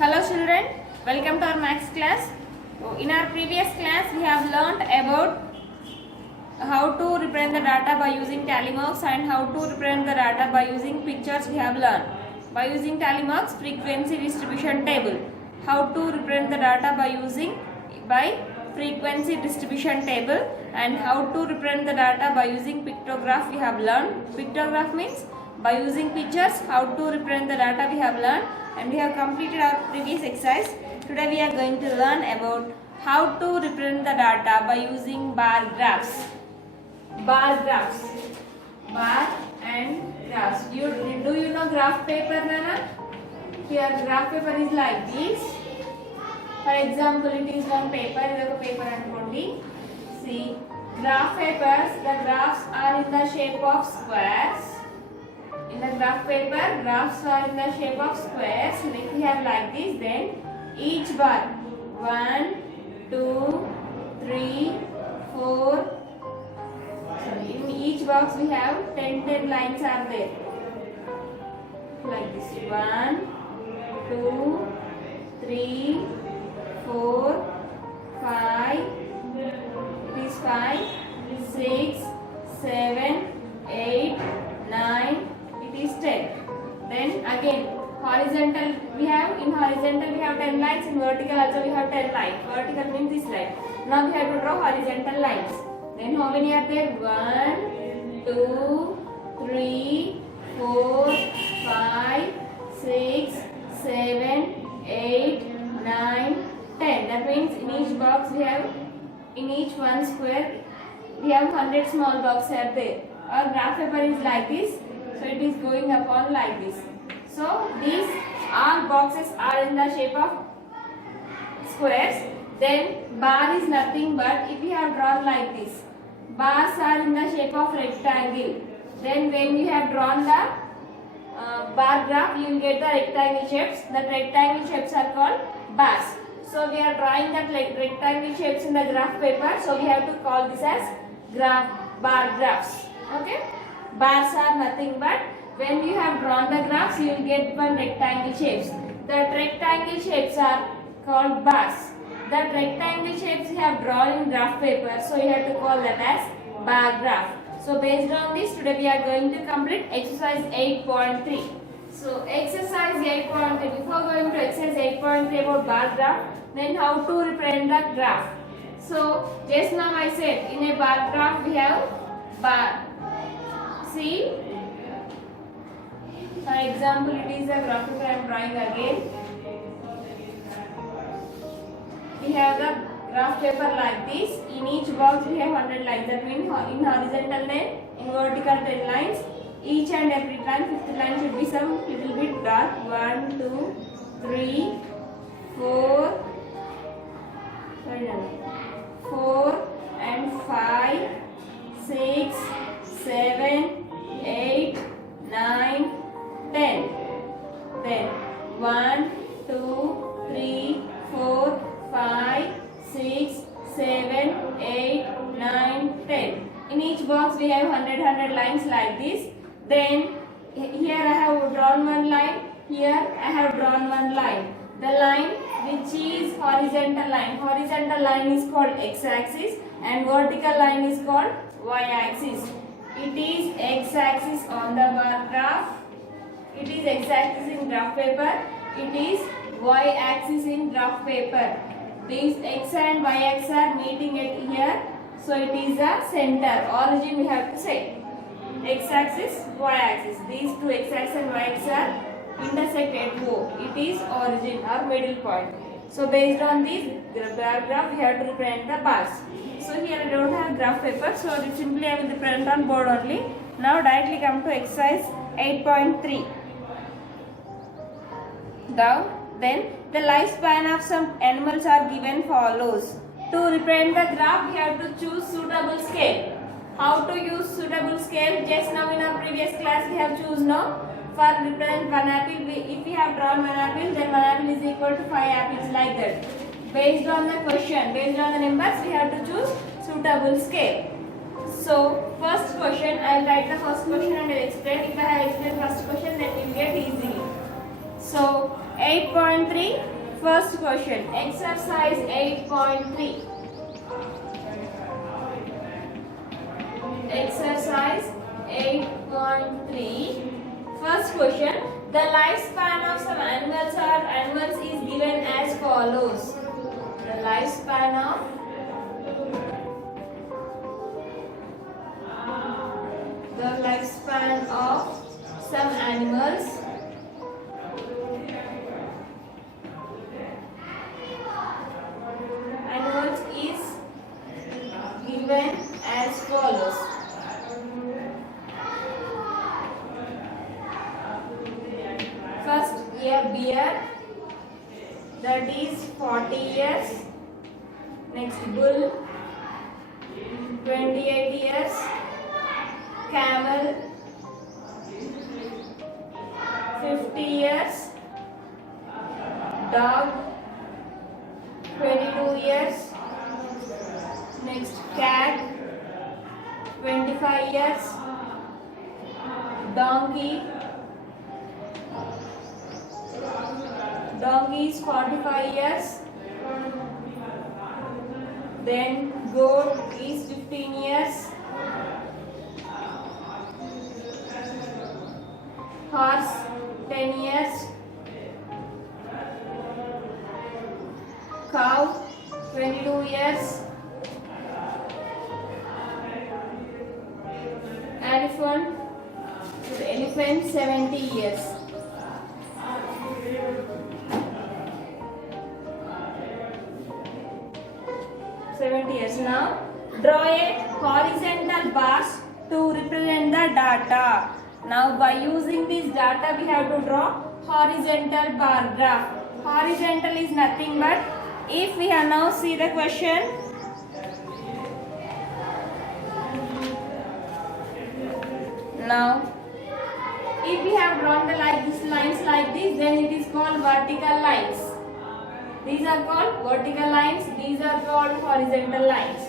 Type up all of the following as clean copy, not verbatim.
Hello children, welcome to our maths class. In our previous class we have learnt about how to represent the data by using tally marks and how to represent the data by using pictures. We have learned by using tally marks frequency distribution table, how to represent the data by frequency distribution table, and how to represent the data by using pictograph. We have learned pictograph means by using pictures how to represent the data. We have learned and we have completed our previous exercise. Today we are going to learn about how to represent the data by using bar graphs. Bar graphs, bar and graphs. Do you know graph paper, Nana? Here graph paper is like this. For example, it is one paper. This is paper and see, graph papers. The graphs are in the shape of squares. In the graph paper, graphs are in the shape of squares. If we have like this, then each bar 1, 2, 3, 4. In each box we have 10 lines are there. Like this 1, 2, 3, 4, 5. It is 5, 6, 7, 8, 9. It is 10. Then again horizontal we have, in horizontal we have 10 lines, in vertical also we have 10 lines. Vertical means this line. Now we have to draw horizontal lines. Then how many are there? 1, 2, 3, 4, 5, 6, 7, 8, 9, 10. That means in each box we have, in each one square we have 100 small boxes are there. Our graph paper is like this. So it is going upon like this. So these all boxes are in the shape of squares. Then bar is nothing but, if we have drawn like this, bars are in the shape of rectangle. Then when you have drawn the bar graph, you will get the rectangle shapes. The rectangle shapes are called bars. So we are drawing that like rectangle shapes in the graph paper. So we have to call this as bar graphs. Okay. Bars are nothing but, when you have drawn the graphs, you will get one rectangle shapes. The rectangle shapes are called bars. That rectangle shapes you have drawn in graph paper, so you have to call that as bar graph. So based on this, today we are going to complete exercise 8.3. So exercise 8.3, before going to exercise 8.3 about bar graph, then how to represent the graph. So just now I said in a bar graph we have bar. See, for example, it is a graph paper I am drawing again. We have the graph paper like this. In each box we have 100 lines. That means in horizontal 10, in vertical 10 lines. Each and every line, fifth line should be some little bit dark. 1, 2, 3, 4, 4 and 5, 6, 7, 8, 9, 10. Then 1, 2, 3, 4, 5, 6, 7, 8, 9, 10. In each box we have 100 lines like this. Then here I have drawn one line. Here I have drawn one line. The line which is horizontal line. Horizontal line is called x-axis and vertical line is called y-axis. It is x-axis on the bar graph. It is x-axis in graph paper. It is y-axis in graph paper. These x and y-axis are meeting at here. So it is a center. Origin we have to say. X-axis, y-axis. These two x-axis and y-axis are intersect at O. It is origin or middle point. So based on this bar graph we have to represent the bars. So here I don't have graph paper, so simply I will represent on board only. Now directly come to exercise 8.3. Then the lifespan of some animals are given follows. To represent the graph, we have to choose suitable scale. How to use suitable scale? Just now in our previous class we have choose now. For represent one apple, if we have drawn one apple, then one apple is equal to 5 apples like that. Based on the question, based on the numbers, we have to choose suitable scale. So first question, I will write the first question and I will explain. If I have explained first question, then we will get easily. So 8.3. First question. Exercise 8.3. Exercise 8.3. First question. The lifespan of some animals is given as follows. The lifespan of some animals is given as follows. First, a bear, that is 40 years. Next, bull, 28 years. Camel, 50 years. Dog, 22 years. Next, cat, 25 years. Donkey is 45 years. Then goat is 15 years. Horse, 10 years. Cow, 22 years. Elephant 70 years. Now, draw a horizontal bars to represent the data. Now, by using this data, we have to draw horizontal bar graph. Horizontal is nothing but, if we have now see the question. Now, if we have drawn the lines like this, then it is called vertical lines. These are called vertical lines. These are called horizontal lines.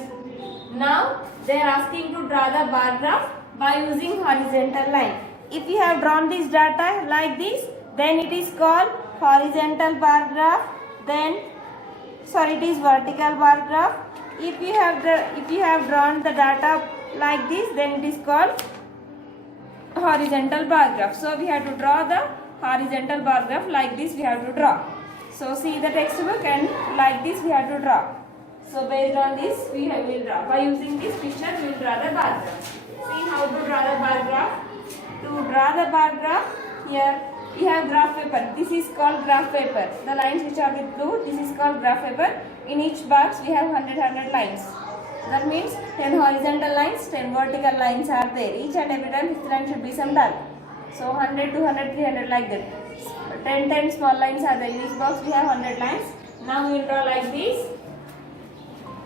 Now, they are asking to draw the bar graph by using horizontal line. If you have drawn this data like this, then it is called horizontal bar graph. Then, it is vertical bar graph. If you have drawn the data like this, then it is called horizontal bar graph. So we have to draw the horizontal bar graph like this. We have to draw. So see the textbook, and like this we have to draw. So based on this we will draw. By using this picture we will draw the bar graph. See how to draw the bar graph. To draw the bar graph, here we have graph paper. This is called graph paper. The lines which are with blue, this is called graph paper. In each box we have 100 lines. That means 10 horizontal lines, 10 vertical lines are there. Each and every time fifth line should be summed up. So 100, 200, 300 like that. 10 small lines are there. In each box we have 100 lines. Now we will draw like this.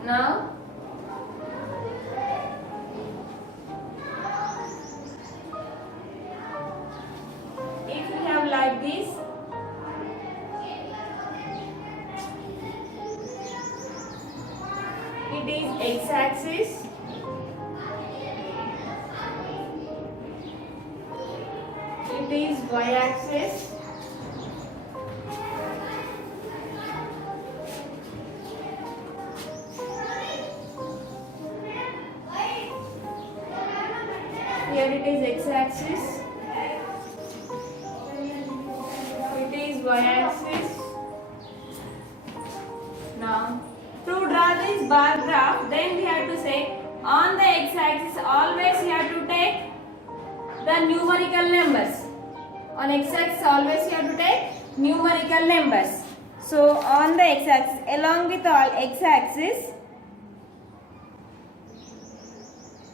Now, if we have like this, it is x-axis. It is y-axis. Here it is x-axis. It is y-axis. Now, to draw this bar graph, then we have to say on the x-axis always you have to take the numerical numbers. On x-axis always you have to take numerical numbers. So on the x-axis, along with all x-axis,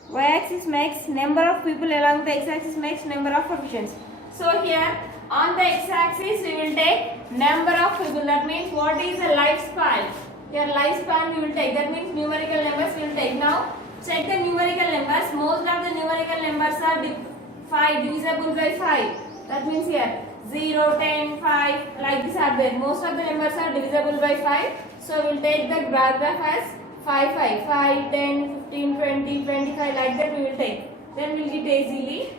y-axis makes number of people, along the x-axis makes number of professions. So here on the x-axis we will take number of people. That means what is the lifespan. Here lifespan we will take. That means numerical numbers we will take. Now check the numerical numbers. Most of the numerical numbers are 5 divisible by 5. That means here 0, 10, 5 like this are there. Most of the numbers are divisible by 5. So we will take the bar graph as 5, 5, 5, 10, 15, 20, 25 like that we will take. Then we will get easily.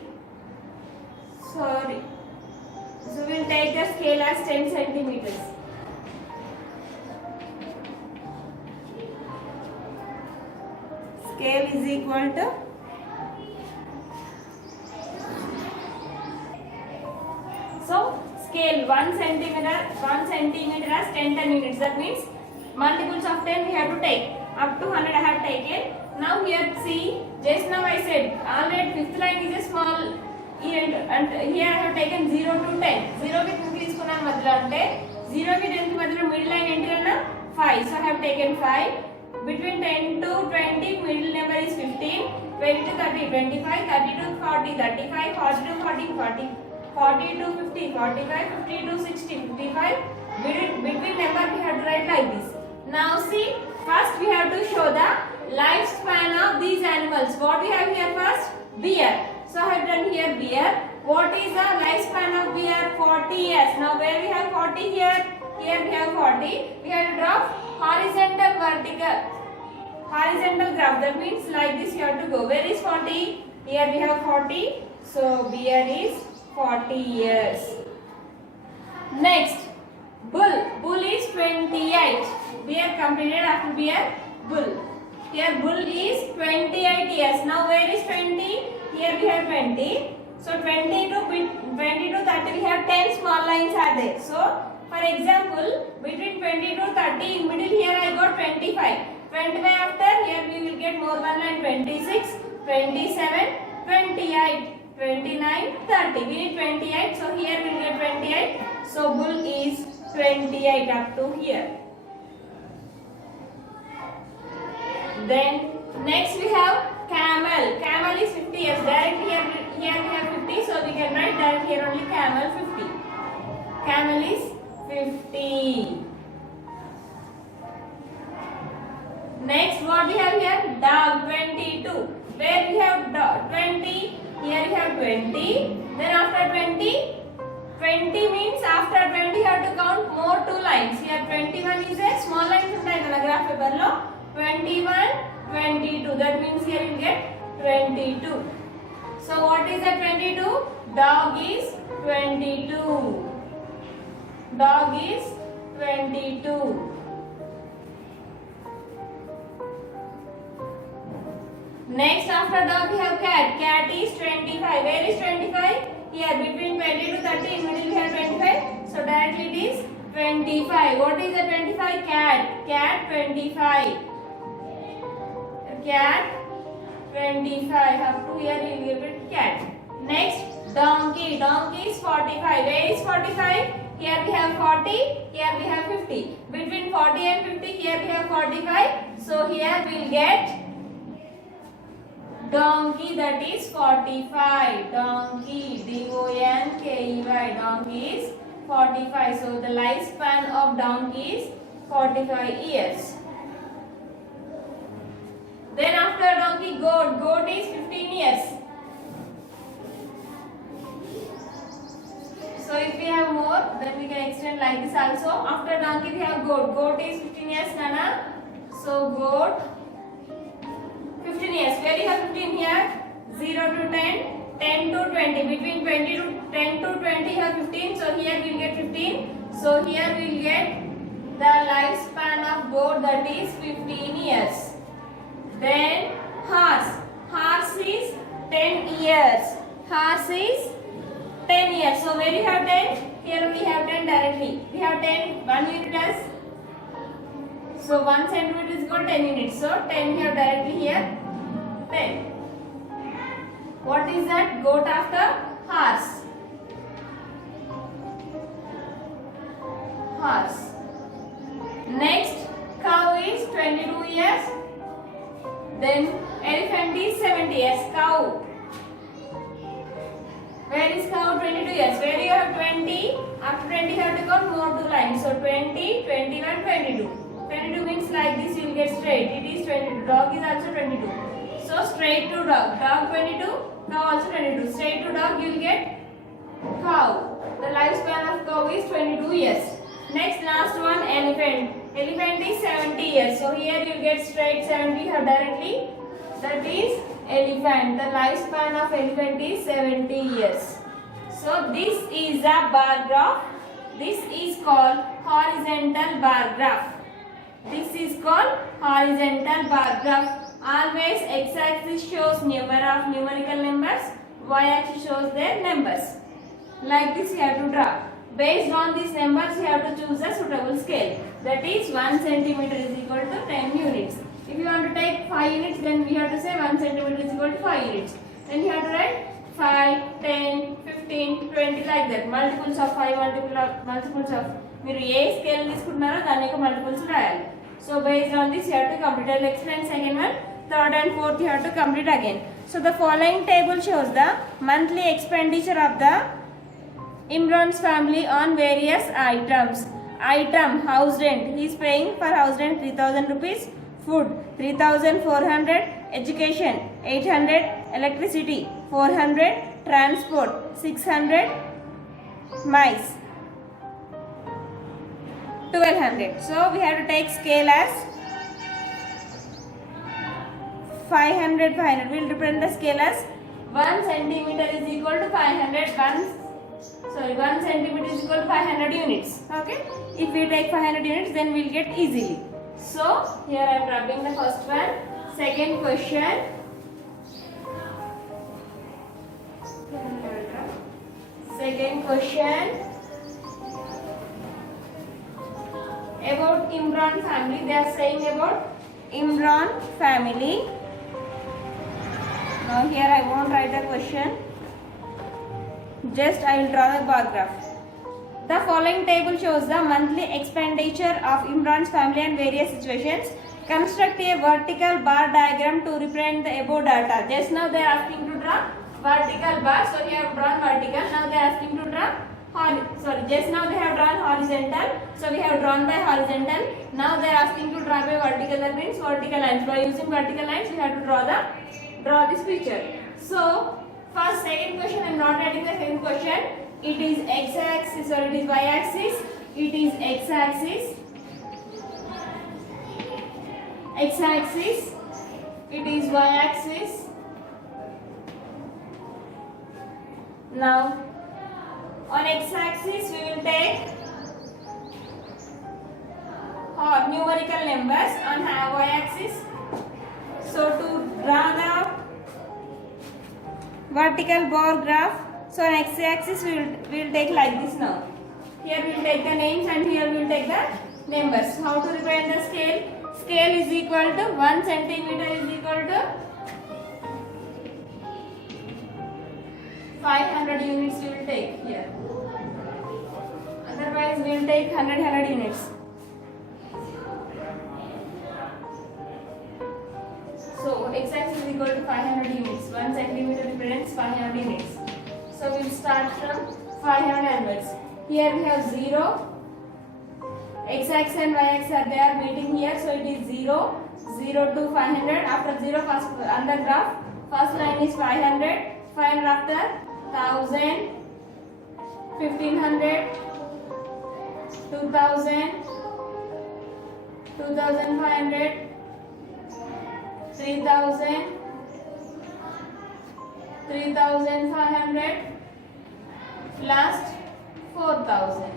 So we will take the scale as 10 centimeters. Scale is equal to scale 1 centimeter as 10 units. That means multiples of 10 we have to take. Up to 100 I have taken. Now here see, just now I said already fifth line is a small end and here I have taken 0 to 10. 0 ki 2 తీసుకున్నాను మధ్యలో అంటే 0 ki 10 కి మధ్యలో middle line ఏంటి అన్న 5. So I have taken 5. Between 10 to 20 middle number is 15. 20 to 30 25, 30 to 40 35, 40 to 40 40. 40 to 50, 45, 50 to 60, 55. Between number we have to write like this. Now see, first we have to show the lifespan of these animals. What we have here first? Bear. So I have done here bear. What is the lifespan of bear? 40 years. Now where we have 40 here? Here we have 40. We have to draw horizontal vertical. Horizontal graph. That means like this you have to go. Where is 40? Here we have 40. So bear is 40 years. Next, bull. Bull is 28. Bear completed after bear, bull. Here bull is 28 years. Now where is 20? Here we have 20. So 20 to 30 we have 10 small lines are there. So for example, between 20 to 30 in middle here I got 25. 25 after here we will get more one line 26, 27, 28. 29, 30. We need 28. So here we will get 28. So bull is 28 up to here. Then next we have camel. Camel is 50 years. Direct here we have 50. So we can write direct here only camel 50. Camel is 50. Next what we have here? Dog 22. Where we have dog 20. Here we have 20. Then after 20 means after 20 you have to count more 2 lines. Here 21 is a small lines ఉంటాయి కదా graph paper లో 21, 22. That means here you get 22. So what is the 22? Dog is 22. Dog is 22. Next after dog we have cat. Cat is 25. Where is 25? Here between 20 to 30 in middle we have 25. So directly it is 25. What is the 25? Cat. Cat 25. Cat 25. Up to here we will give it cat. Next donkey. Donkey is 45. Where is 45? Here we have 40. Here we have 50. Between 40 and 50 here we have 45. So here we will get donkey, that is 45. Donkey, D-O-N-K-E-Y. Donkey is 45. So the lifespan of donkey is 45 years. Then after donkey, goat. Goat is 15 years. So if we have more, then we can extend like this also. After donkey we have goat. Goat is 15 years, Nana. So goat 15 years. Where you have 15 here? 0 to 10, 10 to 20. Between 20 to 10 to 20 you have 15. So here we will get 15. So here we will get the lifespan of goat, that is 15 years. Then horse. Horse is 10 years. Horse is 10 years. So where you have 10? Here we have 10 directly. We have 10, 1 unit as. So 1 centimeter is equal to 10 units. So 10 we have directly here. 10. What is that? Goat after horse. Horse. Next, cow is 22 years. Then elephant is 70 years. Cow. Where is cow? 22 years. Where you have 20? After 20 you have to count more 2 lines. So 20, 21, 22. 22 means like this you will get straight. It is 22. Dog is also 22. So straight to dog. Dog 22. Cow also 22. Straight to dog you will get cow. The lifespan of cow is 22 years. Next last one, elephant. Elephant is 70 years. So here you will get straight 70 here directly. That is elephant. The lifespan of elephant is 70 years. So this is a bar graph. This is called horizontal bar graph. This is called horizontal bar graph. Always x-axis shows number of numerical numbers, y-axis shows their numbers. Like this you have to draw. Based on these numbers you have to choose a suitable scale. That is 1 centimeter is equal to 10 units. If you want to take 5 units, then we have to say 1 centimeter is equal to 5 units. Then you have to write 5, 10, 15, 20 like that. Multiples of 5, multiples of మీరు ఏ scale తీసుకుంటున్నారో దాని యొక్క multiples రాయాలి. So based on this you have to complete. I'll explain second one. Third and fourth you have to complete again. So the following table shows the monthly expenditure of the Imran's family on various items. Item house rent. He is paying for house rent 3,000 rupees. Food 3,400. Education 800. Electricity 400. Transport 600. Mice 1,200. So we have to take scale as 500, 500. We will represent the scale as 1 centimeter is equal to 500. 1 centimeter is equal to 500 units. Okay. If we take 500 units, then we will get easily. So here I am rubbing the first one. Second question. Second question. About Imran family, they are saying about Imran family. Now here I won't write the question, just I will draw the bar graph. The following table shows the monthly expenditure of Imran's family and various situations. Construct a vertical bar diagram to represent the above data. Just now they are asking to draw vertical bar, so we have drawn vertical. Now they are asking to draw just now they have drawn horizontal, so we have drawn by horizontal. Now they are asking to draw by vertical, that means vertical lines. By using vertical lines we have to draw this picture. So first second question I am not writing the second question. It is x-axis or it is y-axis. It is x-axis, x-axis, it is y-axis. Now on x-axis we will take numerical numbers. On y-axis, so to draw the vertical bar graph, so on x-axis we will take like this. Now here we will take the names and here we will take the numbers. How to represent the scale? Scale is equal to 1 centimeter is equal to 500 units we will take here. Otherwise we will take 100 units. So x-axis is equal to 500 units. 1 centimeter represents 500 units. So we will start from 500 onwards. Here we have 0. X-axis and y-axis are they are meeting here. So it is 0, 0 to 500. After 0, first on the graph, first line is 500. 500 after 1,000, 1,500, 2,000, 2,500, 3,000, 3,500, last 4,000.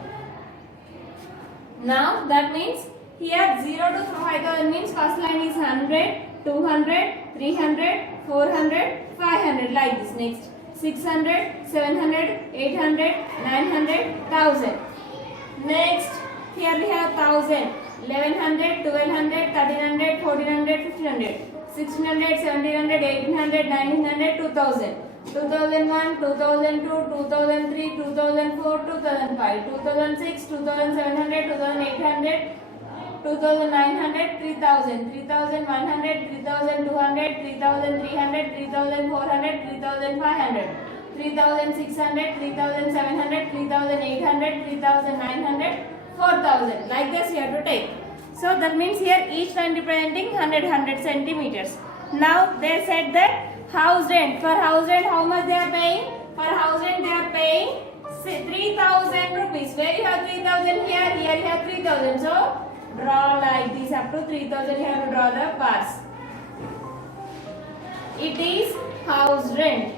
Now that means here 0 to 5,000 means first line is 100, 200, 300, 400, 500 like this. Next 600, 700, 800, 900, 1,000. Next here we have 1,000, 1,100, 1,200, 1,300, 1,400, 1,500, 1,600, 1,700, 1,800, 1,900, 2,000. 2001, 2002, 2003, 2004, 2005, 2006, 2700, 2800, 2900, 3000, 3100, 3200, 3300, 3400, 3500, 3600, 3700, 3800, 3900, 4000. Like this you have to take. So that means here each line representing 100 centimeters. Now they said that house rent. For house rent, how much they are paying? For house rent, they are paying 3,000 rupees. Where you have 3,000 here? Here you have 3,000. So draw like this up to 3,000. You have to draw the bars. It is house rent.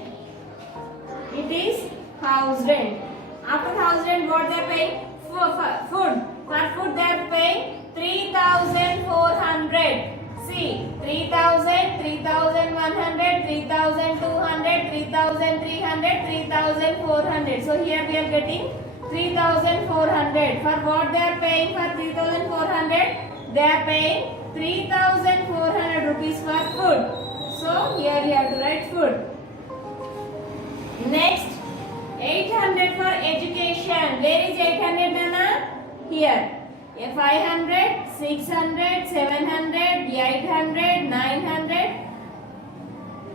It is house rent. After house rent, what they are paying? For food. For food, they are paying 3,400. See, 3,000, 3,100, 3,200, 3,300, 3,400. So here we are getting 3,400. For what they are paying for 3,400? They are paying 3,400 rupees for food. So here you have to write food. Next, 800 for education. Where is 800, Nana? Here. 500, 600, 700, 800, 900,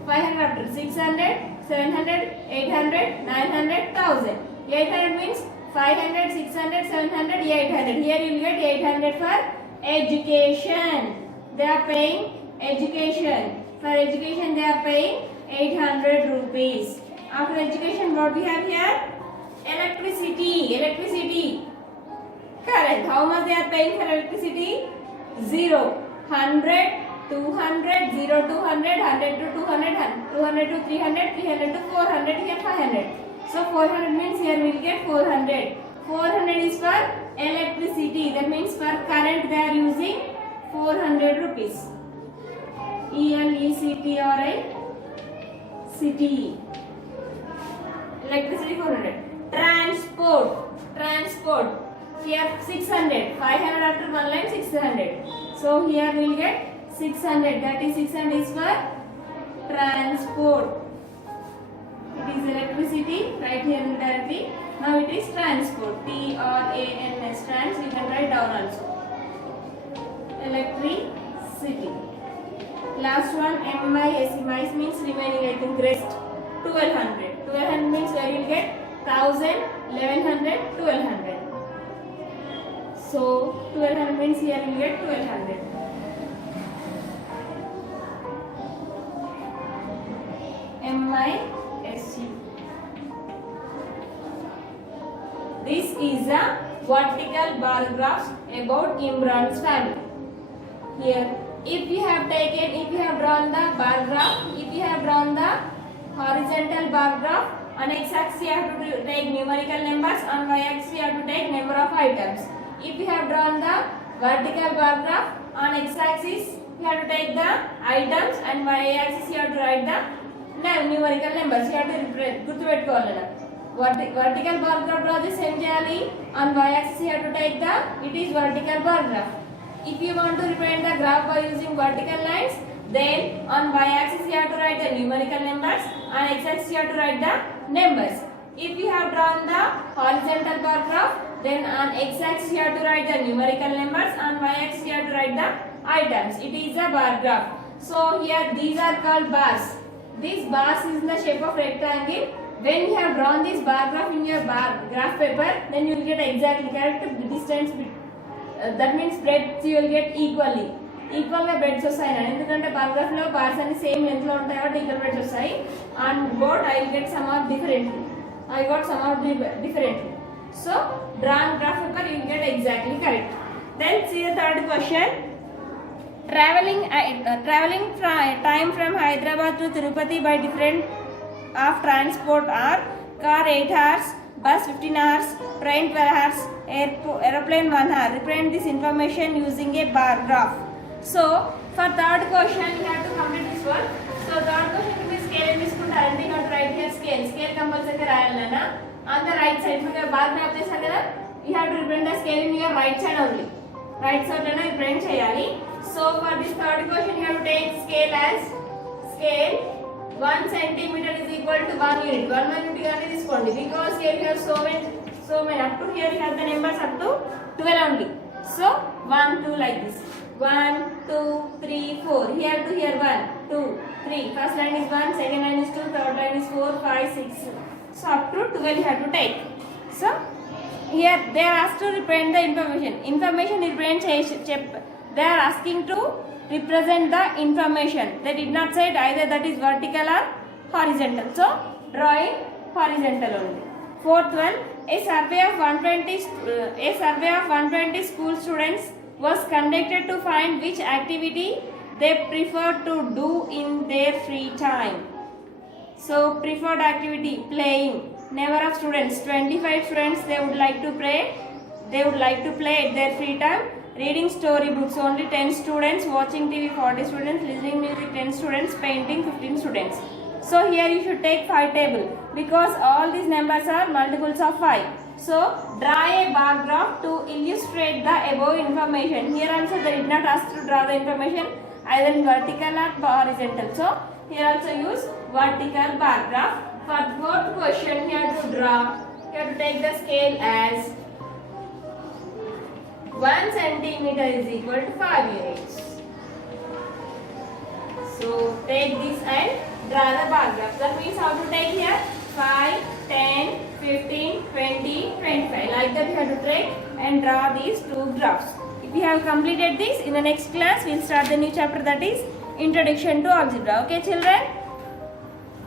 500 after 600, 700, 800, 900, 1000. 800 means 500, 600, 700, 800. Here you will get 800 for education. They are paying education. For education they are paying 800 rupees. After education, what we have here? Electricity. Electricity. Correct. How much they are paying for electricity? 0. 100, 200, 0 to 100, 100 to 200, 200 to 300, 300 to 400, here 500. So 400 means here we will get 400. 400 is for electricity. That means for current they are using 400 rupees. ELECTRI city. Electricity 400. Transport. Transport. Here 600. 500 after one line 600. So here we will get 600. That is 600 is for transport. It is electricity. Right here directly. Now it is transport. TRANS. Trans. You can write down also. Electricity. Last one MISE. MISE means remaining. I think rest. 1200. 1200 means where you will get 1000, 1100, 1200. So 1200 means here you will get 1200. MISE. This is a vertical bar graph about Imran's family. Here, if you have drawn the bar graph, if you have drawn the horizontal bar graph, on x-axis you have to take numerical numbers, on y-axis you have to take number of items. If you have drawn the vertical bar graph, on x-axis you have to take the items, and y-axis you have to write the numerical numbers. You have to గుర్తుపెట్టుకోవాలి. Vertical bar graph draw this ఏం చేయాలి? On y-axis you have to take the, it is vertical bar graph. If you want to represent the graph by using vertical lines, then on y-axis you have to write the numerical numbers, on x-axis you have to write the numbers. If you have drawn the horizontal bar graph, then on x-axis you have to write the numerical numbers, on y-axis you have to write the items. It is a bar graph. So here these are called bars. This bars is in the shape of rectangle. When you have drawn this bar graph in your graph paper, then you will get exactly correct distance. That means breadth you will get equally. Equal గా breadths వస్తాయి. ఎందుకంటే bar graph లో bars అన్ని same length లో ఉంటాయి కాబట్టి equal breadths వస్తాయి. On board I will get some of differently. I got some of differently. So drawn graph paper you will get exactly correct. Then see the third question. Traveling time from Hyderabad to Tirupati by different of transport are car 8 hours, bus 15 hours, train 12 hours, aeroplane 1 hour. Represent this information using a bar graph. So for third question you have to complete this one. So third question కి scale ఏం తీసుకుంటారంటే ఇక్కడ right here scale compulsory రాయాలన్నా on the right side. మీరు bar map చేశారు కదా, you have to represent the scale in your right side only. Right side లోనే represent చేయాలి. So for this third question you have to take scale as scale 1 centimeter is equal to 1 unit. 1 unit గానే తీసుకోండి because here you have so many up to here you have the numbers up to 12 only. So 1 2 like this. 1 2 3 4. Here to here 1 2 3. First line is 1, second line is 2, third line is 4 5 6. So up to 12 you have to take. So here they are asked to represent the information represent they are asking to represent the information. They did not say either that is vertical or horizontal. So drawing horizontal only. Fourth one, a survey of 120 school students was conducted to find which activity they prefer to do in their free time. So preferred activity playing. number of students 25 students they would like to play at their free time. Reading storybooks only 10 students, watching TV 40 students, listening music 10 students, painting 15 students. So here you should take 5 table because all these numbers are multiples of 5. So draw a bar graph to illustrate the above information. Here also they did not ask to draw the information either in vertical or horizontal. So here also use vertical bar graph. For the fourth question, here to draw, here to take the scale as 1 centimeter is equal to 5 units. So take this and draw the bar graph. That means how to take here 5, 10, 15, 20, 25. Like that you have to take and draw these two graphs. If you have completed this, in the next class we will start the new chapter, that is Introduction to Algebra. Okay children?